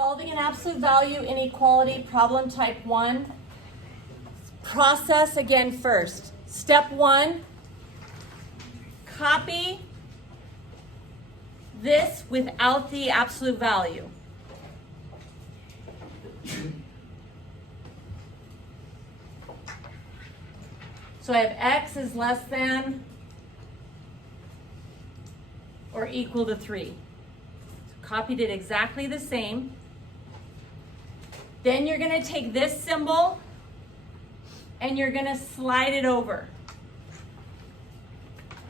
Solving an absolute value inequality, problem type 1. Process again first. Step 1, copy this without the absolute value. So I have x is less than or equal to 3. So copied it exactly the same. Then you're going to take this symbol and you're going to slide it over.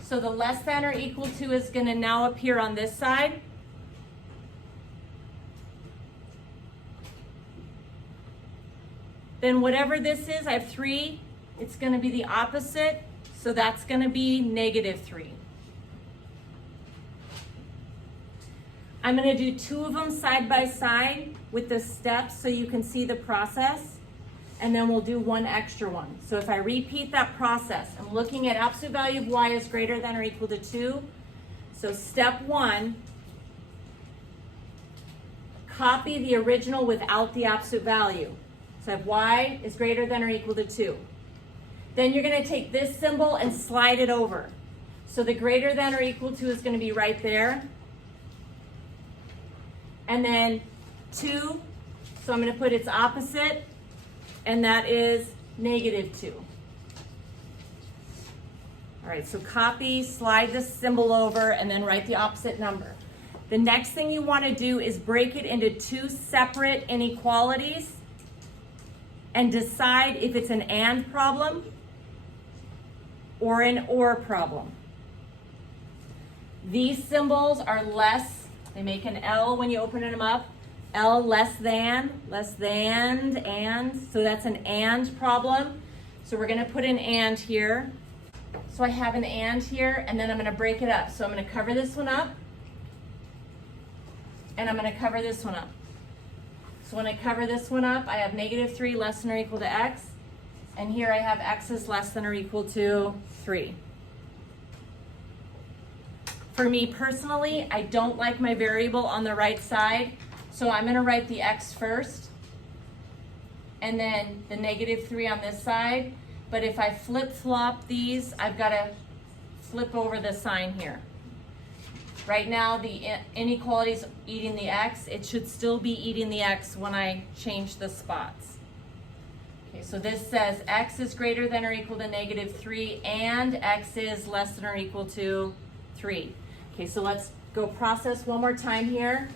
So the less than or equal to is going to now appear on this side. Then whatever this is, I have 3. It's going to be the opposite. So that's going to be -3. I'm going to do 2 of them side by side with the steps so you can see the process, and then we'll do 1 extra one. So if I repeat that process, I'm looking at absolute value of y is greater than or equal to 2. So step 1, copy the original without the absolute value. So I have y is greater than or equal to 2. Then you're going to take this symbol and slide it over. So the greater than or equal to is going to be right there. And then 2, so I'm going to put its opposite, and that is -2. All right, so copy, slide the symbol over, and then write the opposite number. The next thing you want to do is break it into 2 separate inequalities and decide if it's an and problem or an or problem. These symbols are less. They make an L when you open them up. L less than, and. So that's an and problem. So we're going to put an and here. So I have an and here, and then I'm going to break it up. So I'm going to cover this one up, and I'm going to cover this one up. So when I cover this one up, I have -3 less than or equal to x, and here I have x is less than or equal to 3. For me personally, I don't like my variable on the right side, so I'm going to write the x first and then the -3 on this side. But if I flip-flop these, I've got to flip over the sign here. Right now, the inequality is eating the x. It should still be eating the x when I change the spots. Okay, so this says x is greater than or equal to -3 and x is less than or equal to 3. Okay, so let's go process one more time here.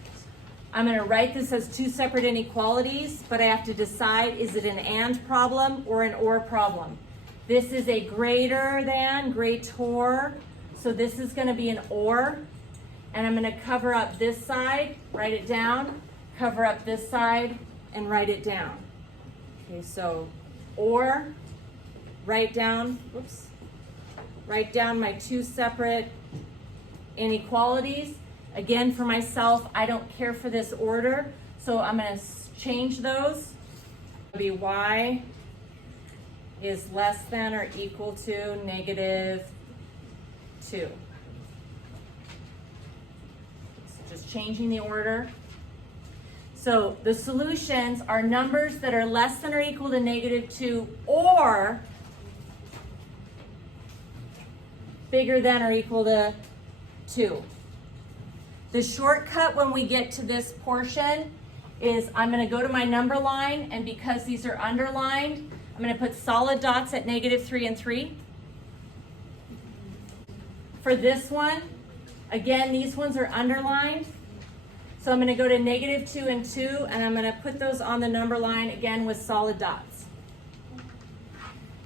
I'm going to write this as 2 separate inequalities, but I have to decide, is it an and problem or an or problem? This is a greater than, greater, so this is going to be an or, and I'm going to cover up this side, write it down, cover up this side, and write it down. Okay, so or, write down my 2 separate inequalities. Again, for myself, I don't care for this order, so I'm going to change those. It'll be y is less than or equal to -2. So just changing the order. So the solutions are numbers that are less than or equal to -2 or bigger than or equal to 2. The shortcut when we get to this portion is I'm going to go to my number line, and because these are underlined, I'm going to put solid dots at -3 and 3. For this one, again, these ones are underlined. So I'm going to go to -2 and 2, and I'm going to put those on the number line again with solid dots.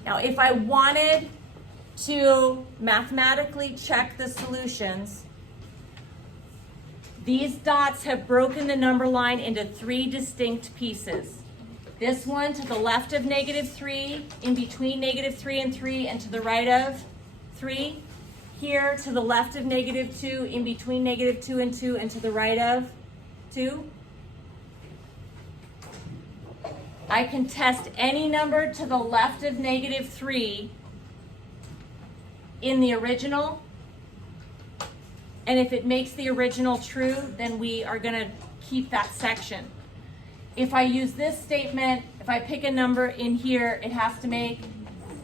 Now, if I wanted to mathematically check the solutions, these dots have broken the number line into 3 distinct pieces. This one to the left of -3, in between -3 and 3, and to the right of 3. Here to the left of -2, in between -2 and 2, and to the right of 2. I can test any number to the left of -3 in the original, and if it makes the original true, then we are going to keep that section. if I use this statement, if I pick a number in here, it has to make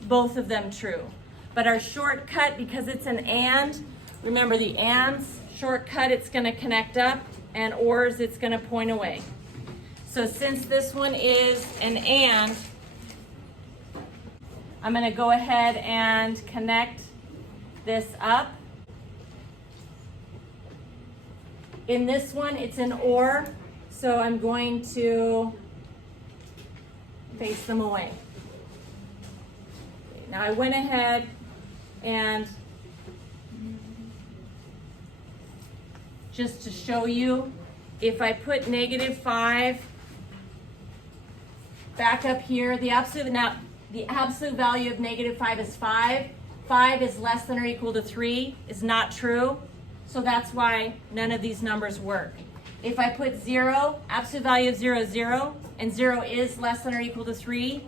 both of them true. But our shortcut, because it's an and, remember the ands, shortcut, it's gonna connect up, and ors, it's gonna point away. So since this one is an and, I'm gonna go ahead and connect this up. In this one, it's an or, so I'm going to face them away. Okay, now I went ahead and just to show you, if I put -5 back up here, the absolute value of -5 is 5. 5 is less than or equal to 3 is not true. So that's why none of these numbers work. If I put 0, absolute value of 0 is 0, and 0 is less than or equal to 3,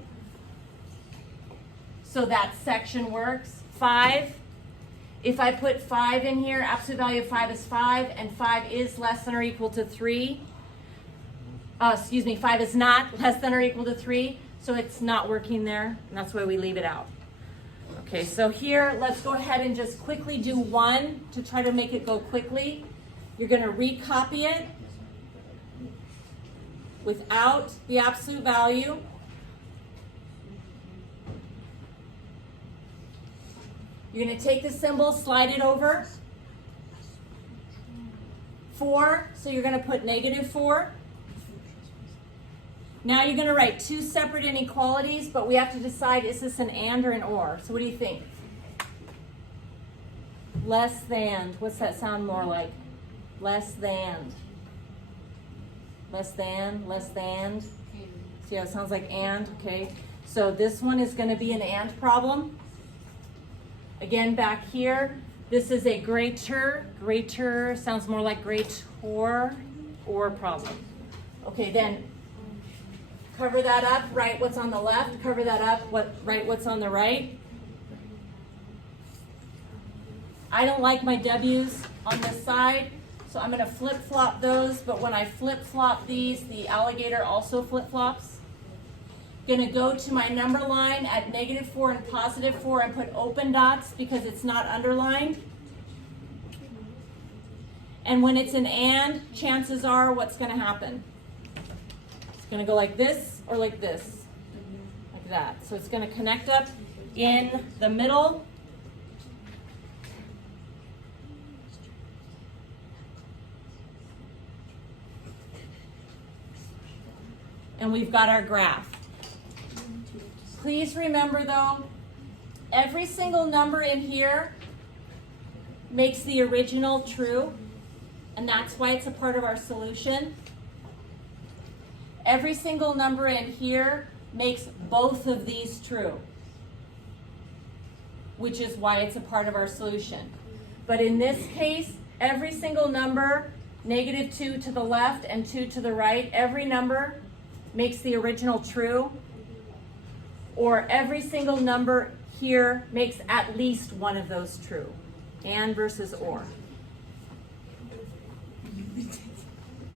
so that section works. 5, if I put 5 in here, absolute value of 5 is 5, and 5 is less than or equal to 3. 5 is not less than or equal to 3, so it's not working there, and that's why we leave it out. Okay, so here, let's go ahead and just quickly do 1 to try to make it go quickly. You're gonna recopy it without the absolute value. You're gonna take the symbol, slide it over. 4, so you're gonna put -4. Now you're going to write two separate inequalities, but we have to decide, is this an and or an or? So what do you think? Less than. What's that sound more like? Less than. Less than, less than. See how it sounds like and? Okay. So this one is going to be an and problem. Again, back here, this is a greater. Greater sounds more like greater or problem. Okay, then cover that up, write what's on the left, cover that up, write what's on the right. I don't like my W's on this side, so I'm gonna flip-flop those, but when I flip-flop these, the alligator also flip-flops. Gonna go to my number line at -4 and +4 and put open dots because it's not underlined. And when it's an and, chances are what's gonna happen? It's going to go like this or like this, like that. So it's going to connect up in the middle. And we've got our graph. Please remember though, every single number in here makes the original true, and that's why it's a part of our solution. Every single number in here makes both of these true, which is why it's a part of our solution. But in this case, every single number, -2 to the left and 2 to the right, every number makes the original true, or every single number here makes at least one of those true, and versus or.